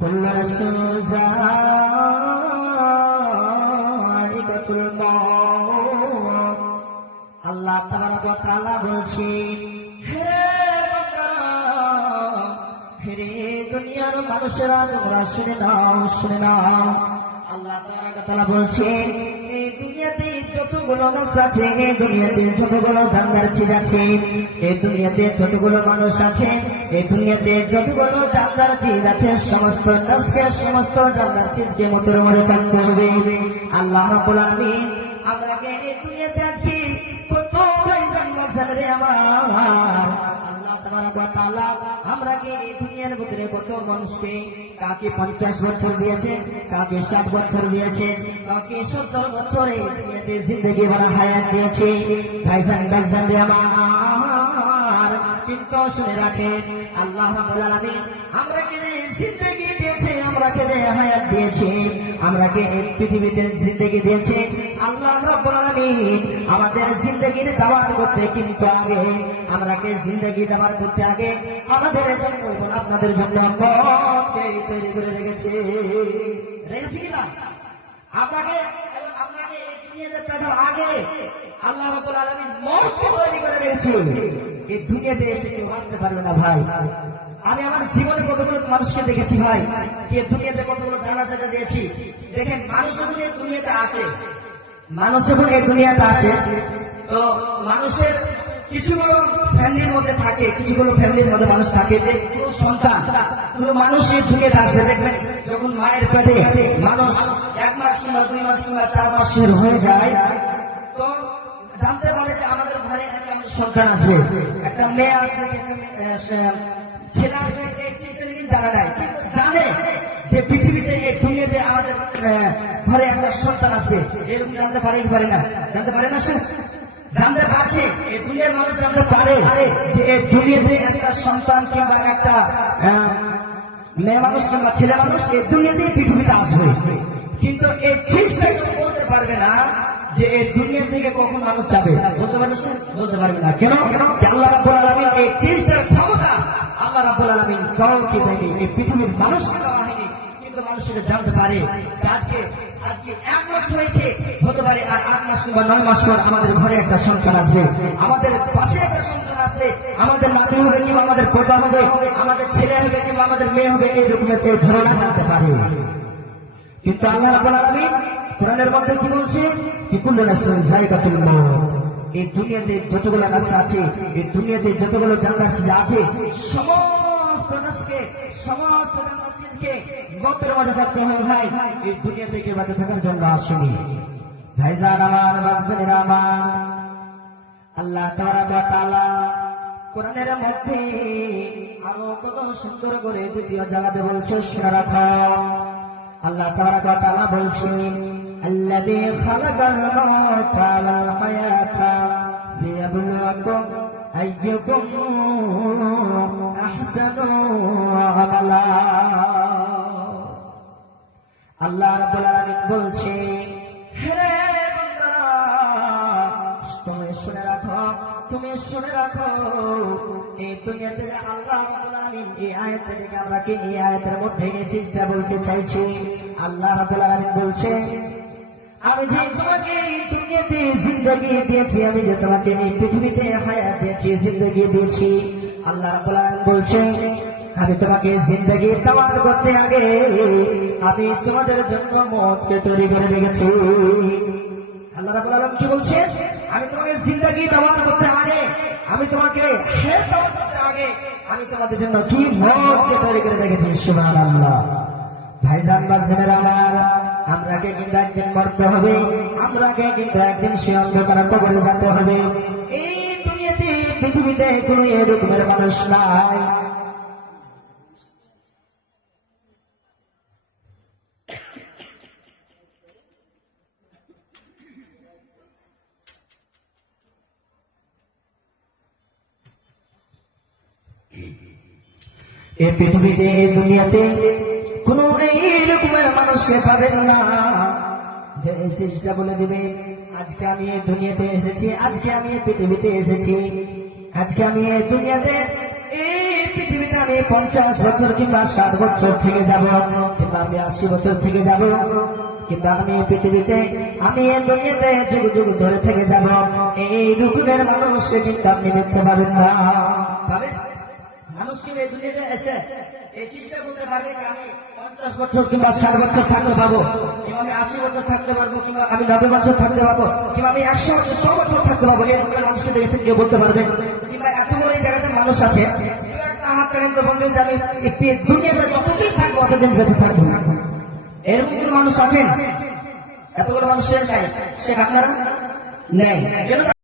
كل نفس ذائقة الموت আল্লাহ তাবারক ওয়া তাআলা বলছেন, হে দুনিয়ার মানুষেরা তোমরা শুনে নাও। আল্লাহ তাবারক ওয়া তাআলা বলছেন, এই দুনিয়াতে যতগুলো মানুষ আছে, এই দুনিয়াতে যতগুলো জান্নার চিজ আছে, এই দুনিয়াতে যতগুলো মানুষ আছে, এই দুনিয়াতে যতগুলো জান্নার চিজ আছে, সমস্ত নফসকে সমস্ত জান্নার চিজকে মোটের মধ্যে থাকতে হবে। আল্লাহ রাব্বুল আলামিন আমাকে এই দুনিয়াতে আছি কত জান্নাত রে আমার আল্লাহ তাবারক ওয়া তাআলা আমরাকে এই দুনিয়ার ভিতরে কত মানুষকে কাকে 50 বছর দিয়েছে, কাকে 60 বছর দিয়েছে, কাকে 70 বছর এই দুনিয়াতে জিন্দেগি ভরা হায়াত দিয়েছে। ভাইজান রে আমার কিন্তু শুনে রাখেন, আল্লাহ রাব্বুল আলামিন আমরাকে জিন্দেগি দিয়েছে, আমরাকে হায়াত দিয়েছে, আমরাকে এই পৃথিবীতে জিন্দেগি দিয়েছে। আল্লাহ রাব্বুল আলামিন আমাদের জিন্দেগির দাওয়াত করতে কিন্তু আগে আমরাকে জিন্দেগি দাওয়াত করতে আগে আমাদের জন্য এবং আপনাদের জন্য মওতকে তৈরি করে রেখেছে কিনা? আপনাকে এবং আপনাকে এই দুনিয়াতে পাঠার আগে আল্লাহ রাব্বুল আলামিন মওতকে তৈরি করে রেখেছে। এই দুনিয়াতে এসে কেউ বাঁচতে পারবে না ভাই। আমি আমার জীবনে কতগুলো মানুষকে দেখেছি ভাই, কে দুনিয়াতে কতগুলো জানাজা দিয়েছি। দেখেন মানুষ যখন এই দুনিয়াতে আসে, মানুষ যখন এই দুনিয়াতে আসে, তো মানুষের কিছুগুলো ফ্যামিলির মধ্যে থাকে, কিছুগুলো ফ্যামিলির মধ্যে মানুষ থাকে যে কোনো সন্তান কোনো মানুষ এই দুনিয়াতে আসবে। দেখবেন যখন মায়ের পেটে মানুষ 1 মাস কিংবা 2 মাস কিংবা 4 মাসের হয়ে যায়, তো জানতে পারে যে আমাদের ঘরে একটা সন্তান আসবে, একটা মেয়ে আসবে, ছেলে আসবে, এই চিন্তা কিন্তু জানা নাই, কিন্তু জানে যে পৃথিবীতে এই দুনিয়াতে আমাদের ঘরে একটা সন্তান আসবে। এরকম জানতে পারে কি পারে না? জানতে পারে না, জানতে পারছে। এই দুনিয়ার মানুষ জানতে পারে যে এই দুনিয়াতে একটা সন্তান কিংবা একটা মেয়ে মানুষ কিংবা ছেলে মানুষ এই দুনিয়াতে পৃথিবীতে আসবে, কিন্তু এই চিজটা বলতে পারবে না যে এই দুনিয়া থেকে কখন মানুষ যাবে। বলতে পারবে না। কেন? আল্লাহ রাব্বুল আলামিন এই চিজটার ক্ষমতা আল্লাহ রাব্বুল আলামিন কাউকে দেয়নি, এই পৃথিবীর মানুষকে দেওয়া হয়নি, কিন্তু মানুষ সেটা জানতে পারে। আজকে 1 মাস হয়েছে, হতে পারে আর 8 মাস কিংবা 9 মাস পর আমাদের ঘরে একটা সন্তান আসবে, আমাদের পাশে একটা সন্তান আসবে, আমাদের নাতি হবে কিংবা আমাদের পোতা হবে, আমাদের ছেলে হবে কিংবা আমাদের মেয়ে হবে, এই রকমের কেউ ধারণা জানতে পারে। কিন্তু আল্লাহ রাব্বুল আলামিন কোরআনের মধ্যে কি বলছে? কি কুল্লু নাফসিন যায়িকাতুল মউত। এই দুনিয়াতে যতগুলো নফস আছে, এই দুনিয়াতে যতগুলো জান্নাত আছে, সমস্ত নফসকে সমস্ত নফসকে মওতের মধ্যে থাকতে হবে ভাই। এই দুনিয়া থেকে বেঁচে থাকার জন্য আসেনি ভাইজান আমার, বাচ্চারা আমার। আল্লাহ তাবারক ওয়া তাআলা কোরআনের মধ্যে আরো কত সুন্দর করে দ্বিতীয় জায়গাতে বলছে, শুনে রাখো। আল্লাহ তাবারক ওয়া তাআলা বলছেন, الذي خلق الموت والحياة ليبلوكم أيكم أحسن عملا। আল্লাহ রাব্বুল আলামিন বলছে, হে বান্দারা তুমি শুনে রাখো, তুমি শুনে রাখো, এই দুনিয়াতে যে আল্লাহ রাব্বুল আলামিন এই আয়াত থেকে আমাকে এই আয়াতের মধ্যে এই চিজটা বলতে চাইছি। আল্লাহ রাব্বুল আলামিন বলছে, আমি যে তোমাকে এই দুনিয়াতে জিন্দেগি দিয়েছি, আমি যে তোমাকে এই পৃথিবীতে হায়াত দিয়েছি, জিন্দেগি দিয়েছি, আল্লাহ রাব্বুল আলামিন বলছে, আমি তোমাকে জিন্দেগি দাওয়াত করতে আগে আমি তোমাদের জন্য মওতকে তৈরি করে রেখেছি। আল্লাহ রাব্বুল আলামিন কি বলছে? আমি তোমাকে জিন্দেগি দাওয়াত করতে আগে, আমি তোমাকে হায়াত দাওয়াত করতে আগে আমি তোমাদের জন্য কি মওতকে তৈরি করে রেখেছি। সুবহানাল্লাহ। ভাইজান বাচ্চারা আমার, আমরাকে কিন্তু একদিন মরতে হবে, আমরাকে কিন্তু একদিন সে অন্ধকার কবরে যেতে হবে। এই দুনিয়াতে পৃথিবীতে কোনো এরকমের মানুষ নাই। এই পৃথিবীতে এই দুনিয়াতে কোন এই রকমের মানুষকে পাবেন না যে এই চেষ্টা বলে দিবে, আজকে আমি এই দুনিয়াতে এসেছি, আজকে আমি এই পৃথিবীতে এসেছি, আজকে আমি এই দুনিয়াতে এই পৃথিবীতে আমি 50 বছর কিংবা 60 বছর থেকে যাব, কিংবা আমি 80 বছর থেকে যাব, কিংবা আমি পৃথিবীতে আমি এই দুনিয়াতে যুগ যুগ ধরে থেকে যাব, এই রুকুনের মানুষকে কিন্তু আপনি দেখতে পাবেন না। পাবেন? মানুষ কি এই দুনিয়াতে এসে এই চিন্তা করতে পারবে যে আমি 50 বছর কিংবা 60 বছর থাকতে পারবো, কিংবা আমি 80 বছর থাকতে পারবো, কিংবা আমি 90 বছর থাকতে পারবো, কিংবা আমি 100 বছর 100 বছর থাকতে পারবো? এরকম মানুষকে দেখেছেন কেউ বলতে পারবে? কিংবা এত বড় এই জায়গাতে মানুষ আছে, কেউ একটা হাত কারেন তো বলবেন যে আমি দুনিয়াতে যতদিন থাকবো অতদিন বেঁচে থাকবো? এরকম কোন মানুষ আছেন? এত বড় মানুষের নাই সে আপনারা নেই।